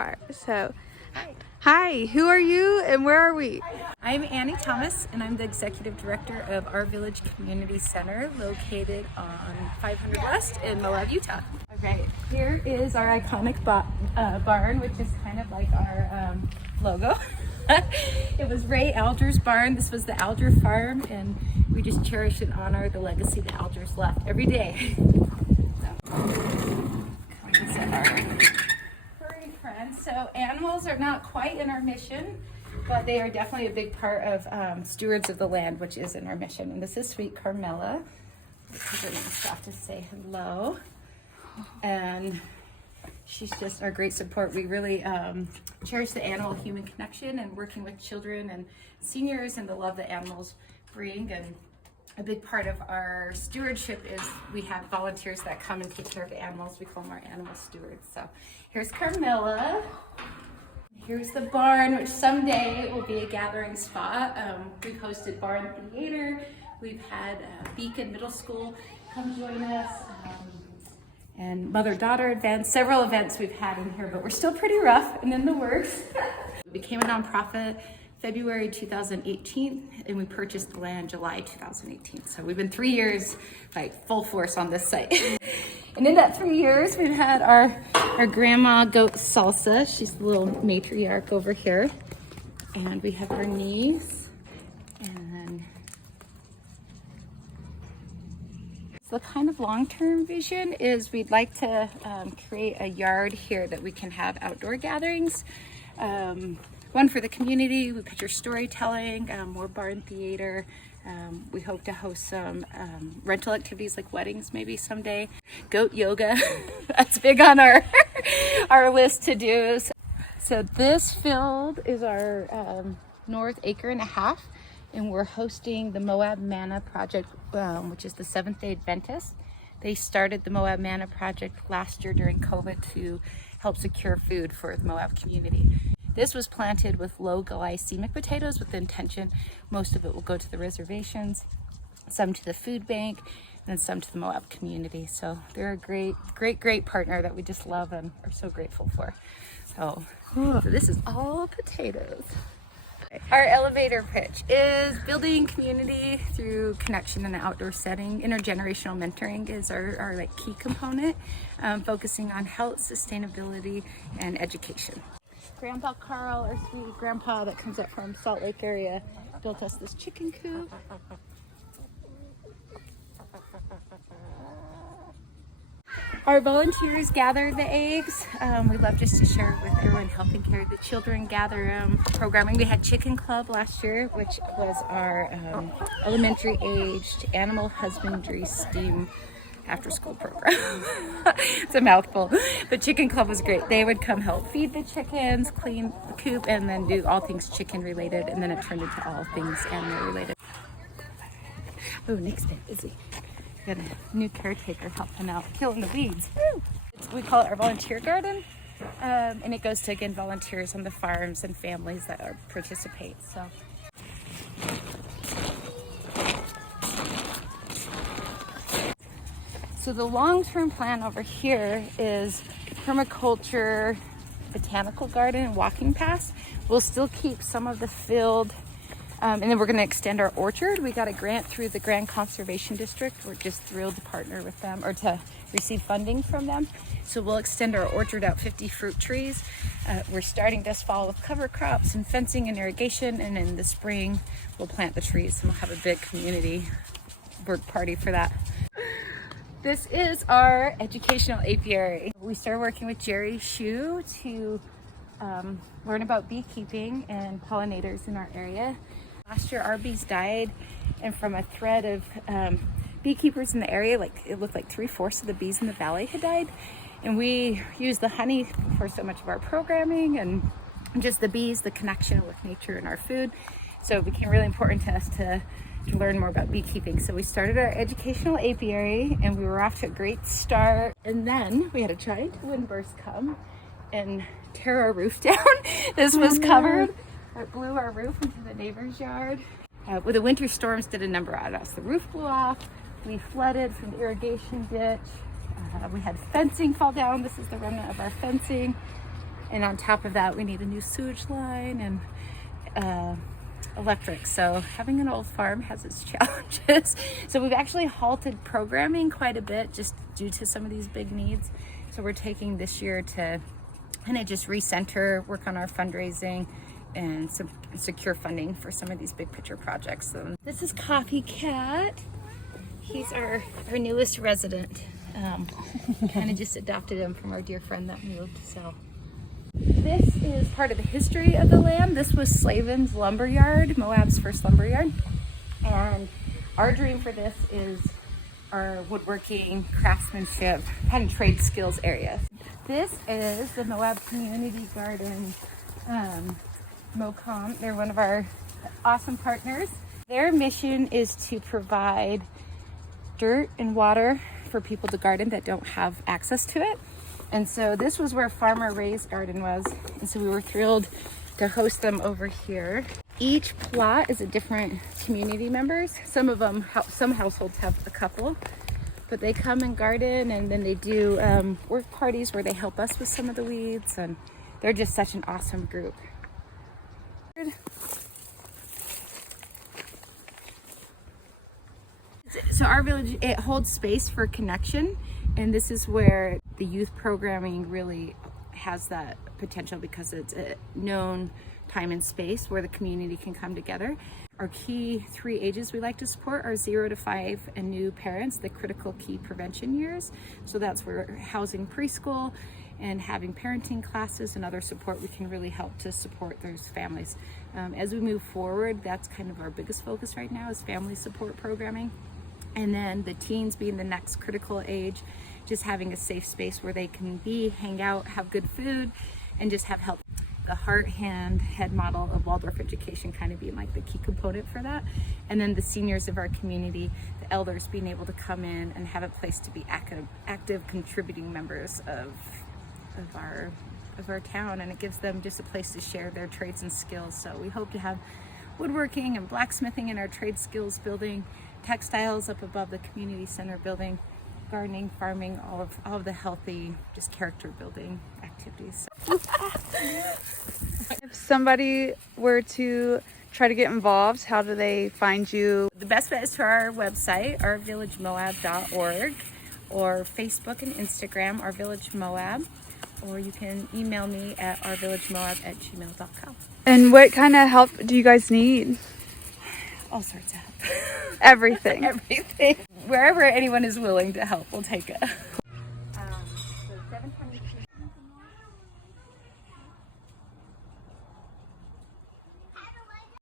start. So, hi, who are you and where are we? I'm Annie Thomas, and I'm the Executive Director of Our Village Community Center, located on 500 West in Moab, Utah. All right, here is our iconic barn, which is kind of like our logo. It was Ray Alger's barn. This was the Alger farm, and we just cherish and honor the legacy that Alger's left every day. So animals are not quite in our mission, but they are definitely a big part of stewards of the land, which is in our mission. And this is sweet Carmela. We're going to stop to say hello. And she's just our great support. We really cherish the animal-human connection and working with children and seniors and the love that animals bring. And a big part of our stewardship is we have volunteers that come and take care of the animals. We call them our animal stewards. So here's Carmela. Here's the barn, which someday will be a gathering spot. We've hosted barn theater. We've had Beacon Middle School come join us. And mother-daughter events, several events we've had in here, but we're still pretty rough and in the works. We became a nonprofit February 2018, and we purchased the land July 2018. So we've been 3 years, like full force on this site. And in that 3 years, we've had our grandma goat Salsa. She's the little matriarch over here. And we have her niece. And so the kind of long-term vision is we'd like to create a yard here that we can have outdoor gatherings. One for the community, we picture storytelling, more barn theater. We hope to host some rental activities like weddings maybe someday. Goat yoga, that's big on our list to do. So this field is our north acre and a half, and we're hosting the Moab Manna Project, which is the Seventh-day Adventists. They started the Moab Manna Project last year during COVID to help secure food for the Moab community. This was planted with low glycemic potatoes with the intention most of it will go to the reservations, some to the food bank, and some to the Moab community. So they're a great partner that we just love and are so grateful for. So this is all potatoes. Our elevator pitch is building community through connection in an outdoor setting. Intergenerational mentoring is our like key component, focusing on health, sustainability, and education. Grandpa Carl, our sweet grandpa that comes up from Salt Lake area, built us this chicken coop. Our volunteers gather the eggs. We love just to share with everyone helping carry the children, gather them. Programming, we had Chicken Club last year, which was our elementary aged animal husbandry STEAM after school program. It's a mouthful, but Chicken Club was great. They would come help feed the chickens, clean the coop, and then do all things chicken related, and then it turned into all things animal related. Oh, Nick's been busy. We got a new caretaker helping out, killing the weeds. We call it our volunteer garden, and it goes to, again, volunteers on the farms and families that participate. So the long-term plan over here is permaculture, botanical garden, and walking paths. We'll still keep some of the field, and then we're going to extend our orchard. We got a grant through the Grand Conservation District. We're just thrilled to partner with them or to receive funding from them. So we'll extend our orchard out 50 fruit trees. We're starting this fall with cover crops and fencing and irrigation, and in the spring we'll plant the trees and we'll have a big community work party for that. This is our educational apiary. We started working with Jerry Hsu to learn about beekeeping and pollinators in our area. Last year our bees died, and from a thread of beekeepers in the area, like it looked like 3/4 of the bees in the valley had died. And we use the honey for so much of our programming and just the bees, the connection with nature and our food. So it became really important to us to learn more about beekeeping. So we started our educational apiary, and we were off to a great start. And then we had a giant windburst come and tear our roof down. This was covered. It blew our roof into the neighbor's yard. With the winter storms did a number on us. The roof blew off. We flooded from the irrigation ditch. We had fencing fall down. This is the remnant of our fencing. And on top of that, we need a new sewage line and electric. So having an old farm has its challenges. So we've actually halted programming quite a bit just due to some of these big needs. So we're taking this year to kind of just recenter, work on our fundraising, and secure funding for some of these big picture projects. So this is Coffee Cat. He's our newest resident. Kind of just adopted him from our dear friend that moved. So this is part of the history of the land. This was Slavin's lumber yard, Moab's first lumber yard. And our dream for this is our woodworking, craftsmanship, and trade skills area. This is the Moab Community Garden, MoCom. They're one of our awesome partners. Their mission is to provide dirt and water for people to garden that don't have access to it. And so this was where Farmer Ray's garden was. And so we were thrilled to host them over here. Each plot is a different community members. Some households have a couple, but they come and garden, and then they do work parties where they help us with some of the weeds, and they're just such an awesome group. So our village, it holds space for connection, and this is where the youth programming really has that potential because it's a known time and space where the community can come together. Our key 3 ages we like to support are 0 to 5 and new parents, the critical key prevention years. So that's where housing preschool and having parenting classes and other support, we can really help to support those families. As we move forward, that's kind of our biggest focus right now is family support programming. And then the teens being the next critical age, just having a safe space where they can be, hang out, have good food, and just have help. The heart, hand, head model of Waldorf education kind of being like the key component for that. And then the seniors of our community, the elders being able to come in and have a place to be active contributing members of our town, and it gives them just a place to share their trades and skills. So we hope to have woodworking and blacksmithing in our trade skills building, textiles up above the community center building, gardening, farming, all of the healthy, just character building activities. If somebody were to try to get involved, how do they find you? The best bet is to our website, ourvillagemoab.org, or Facebook and Instagram, Our Village Moab, or you can email me at ourvillagemoab@gmail.com. And what kind of help do you guys need? All sorts of help. Everything. Everything. Wherever anyone is willing to help, we'll take it.